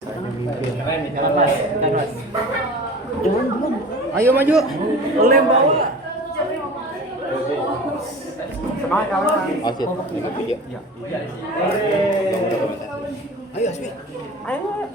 Ayo maju. Lem bawa. Semangat kawan. Asyik. Ini video. Iya. Ayo Asmi. Ayo.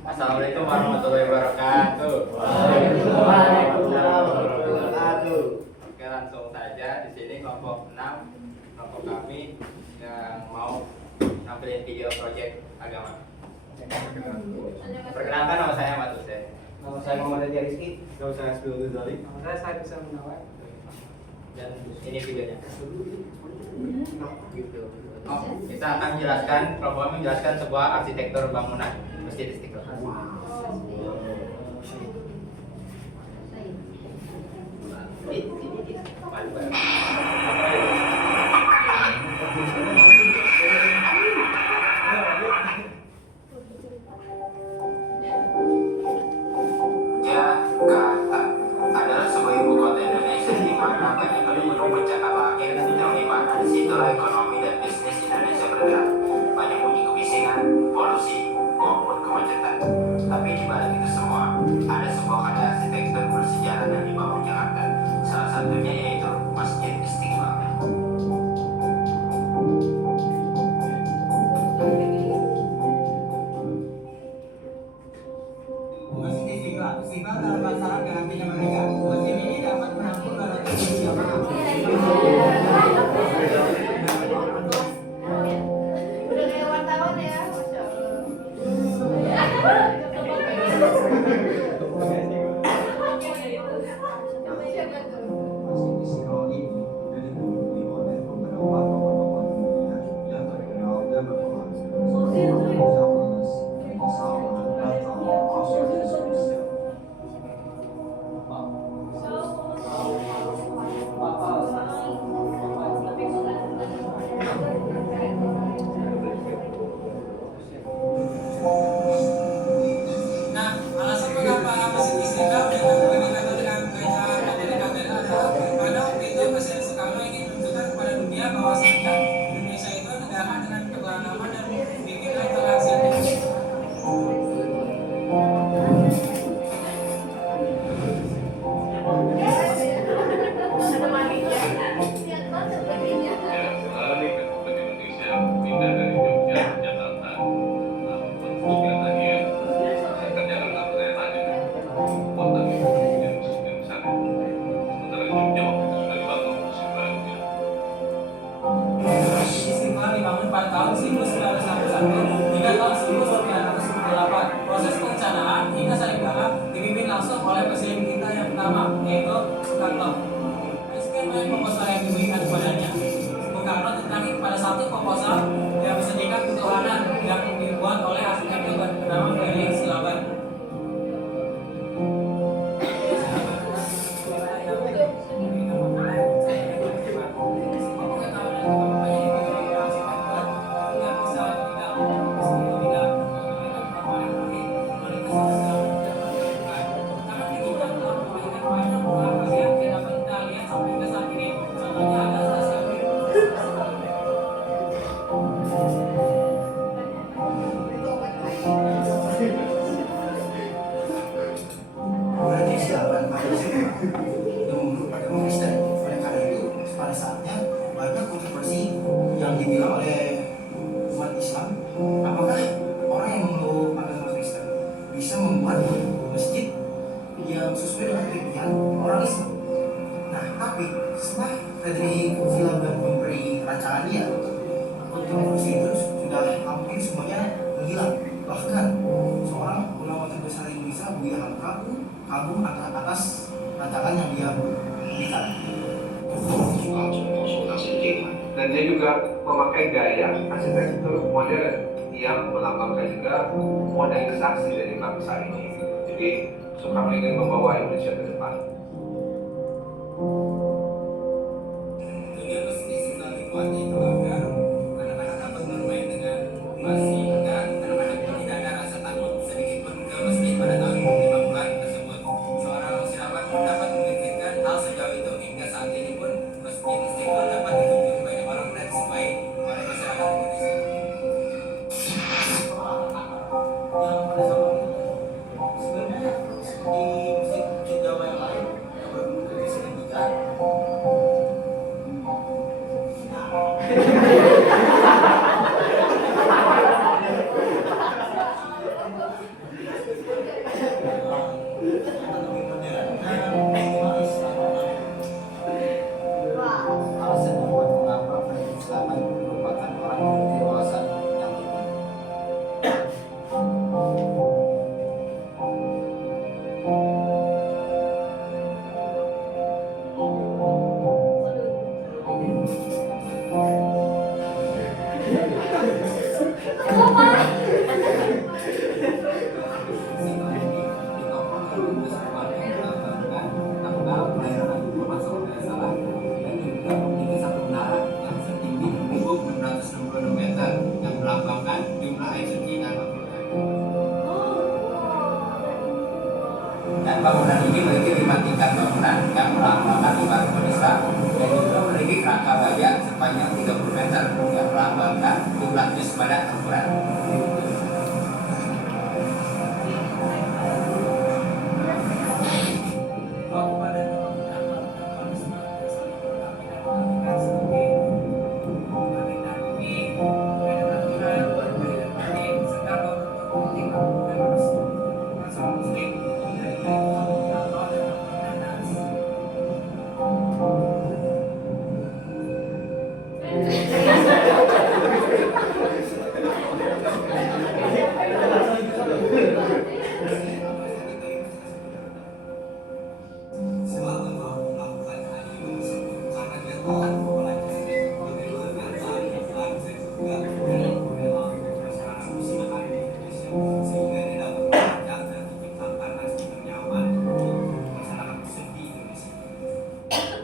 Assalamualaikum warahmatullahi wabarakatuh. Oke, langsung saja di sini kelompok 6 kelompok kami yang mau nampilin video project agama. Perkenalkan, nama saya Ahmad Hussein. Nama saya Muhammad Adi Rizky. Nama saya Asbil Ghazali. Nama saya Said Hussein Munawar. Dan ini videonya. Kita akan menjelaskan, kelompok kami menjelaskan sebuah arsitektur bangunan Masjid Istiqlal. Jakarta adalah sebuah ibu kota Indonesia di mana banyak gedung-gedung pencakar langit yang di mana disitulah ekonomi dan bisnis Indonesia bergerak. Banyak bunyi kebisingan, polusi, maupun kemacetan. Tapi di balik itu semua, ada sebuah karya arsitektur bersejarah yang dibangun Jakarta. Salah satunya yaitu Masjid Istiqlal. Masjid Istiqlal. Istiqlal dalam bahasa Arab yang artinya merdeka. Masjid ini dapat menampung relatif jamaah. Masjid Istiqlal ini dilindungi oleh beberapa tokoh-tokoh yang terkenal dan berpengaruh seperti Charles, Salman, atau Oscar Isaac. Nah, alasan mengapa Masjid Istiqlal dikaitkan dengan gereja Katolik adalah pada waktu itu Presiden Soekarno ingin menunjukkan kepada dunia bahwasanya Indonesia itu negara dengan keberagaman dan bikin toleransi. Indonesia pindah dari Jogja ke Jakarta. Kemudian akhir ke Jakarta saya tanya kota yang besar. Sementara Jogja waktu itu sudah dibangun musim barunya. Masjid Istiqlal dibangun pada tahun 1961 hingga tahun 1998. Proses perencanaan hingga sayembara dipimpin langsung oleh Presiden kita yang pertama, yaitu Soekarno. Skema proposal yang diberikan kepadanya, Soekarno tertarik pada satu proposal yang menjadikan ketuhanan yang dibuat oleh arsitektur bernama Fredrik Silaban. Berarti silaban pada semua yang memeluk agama Kristen. Oleh karena itu, pada saatnya banyak kontroversi yang dibilang oleh umat Islam, apakah orang yang memeluk agama Kristen bisa membuat masjid yang sesuai dengan keinginan orang Islam? Nah, tapi setelah Fredrik Silaban memberi rancangan dia, kontroversi itu sudah hampir semuanya menghilang. Bahkan seorang ulama terbesar Indonesia, Buya Hamka, kagum atas rancangan yang dia berikan. dia juga memakai gaya arsitektur modern yang melambangkan juga modernisasi dari bangsa ini. Jadi Soekarno ingin membawa Indonesia ke depan. Dunia pesimis melalui kuatnya itu agar anak-anak dapat bermain dengan masih dan anak-anak itu tidak ada rasa takut sedikit pun ke masjid pada tahun 50-an tersebut. Seorang siraman pun dapat memikirkan hal sejauh itu hingga saat ini pun masjid Istiqlal dapat dikunjungi banyak orang dan disukai oleh masyarakat Indonesia. Yang pada zaman itu sebenarnya di musik Jawa yang lain yang berbentuk dari segitiga. Alasan membuat mengapa Fredrik Selamat merupakan orang yang memiliki wawasan yang tinggi. Yang melambangkan jumlah air suci dan bangunan ini memiliki 5 tingkat bangunan yang melambangkan 5 rukun Islam dan juga memiliki kerangka baja sepanjang 30 meter yang melambangkan jumlah juz pada Al-Quran.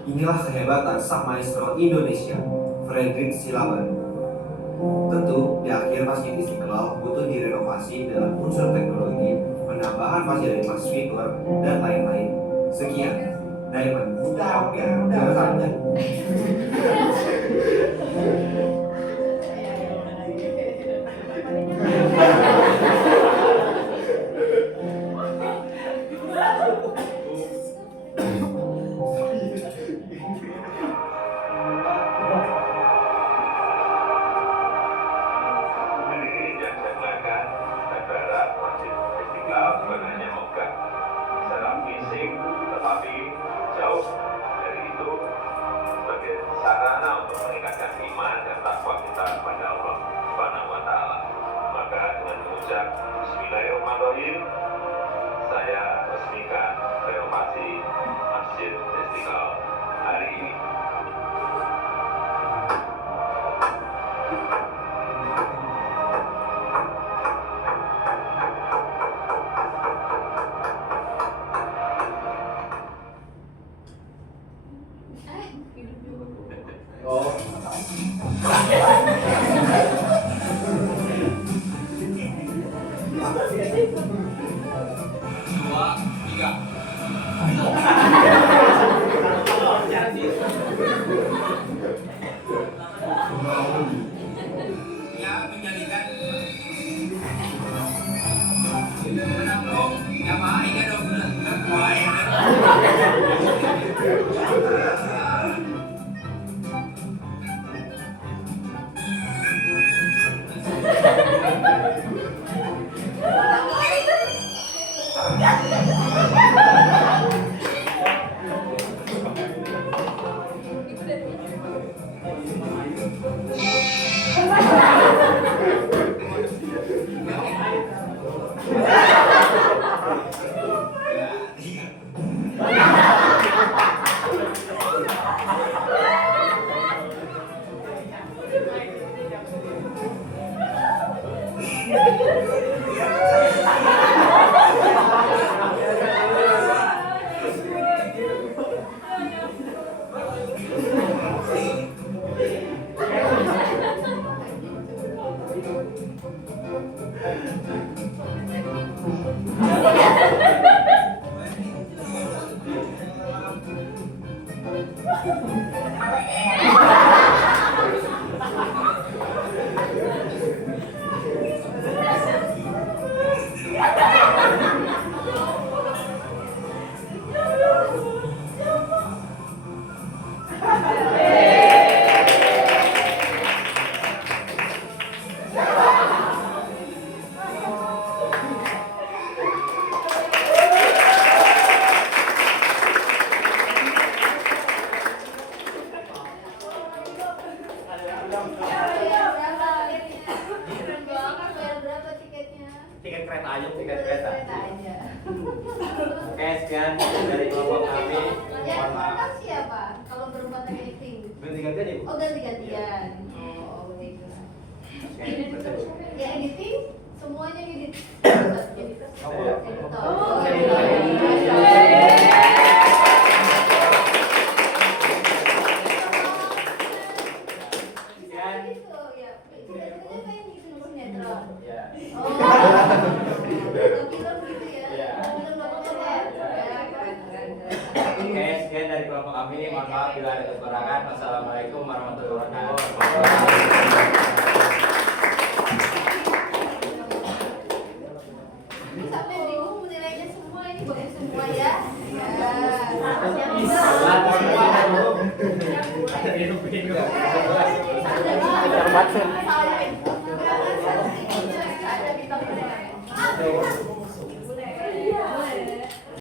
Inilah kehebatan sang maestro Indonesia, Fredrik Silaban. Tentu, di akhir Masjid Istiqlal butuh direnovasi dalam unsur teknologi, penambahan fasilitas speaker, dan lain-lain. Sekian, Diamond. Hadirin yang saya muliakan, negara Masjid Istiqlal bukan hanya megah secara fisik, tetapi jauh dari itu sebagai sarana untuk meningkatkan iman dan takwa kita kepada Allah Subhanahu wa Ta'ala. Maka dengan mengucap Bismillahirrahmanirrahim, saya resmikan renovasi Masjid Istiqlal hari ini. Ya, menjadikan menampung jamaah hingga 12 buah. Tiket kereta aja, tiket kereta. aja. Oke, sekian dari kelompok kami. Yang Mohon maaf. kontak siapa? Kalau berempat meeting. Ganti-gantian ya, Bu? Oh ganti-gantian. Oh baiklah. Oke, betul. Yang editing semuanya edit. Editor. Iya. Editor. Oh, editor. Sekian. Gitu ya. Cita-citanya pengen bikin sinetron. Ya. Oh. Film gitu ya. Iya. Film dokumenter. Ya, keren. Oke, sekian dari kelompok kami. Mohon maaf bila ada kekurangan. Wassalamualaikum warahmatullahi wabarakatuh. Ini sampai bingung menilainya semua ini bagus semua ya. Ya. Ada bintang.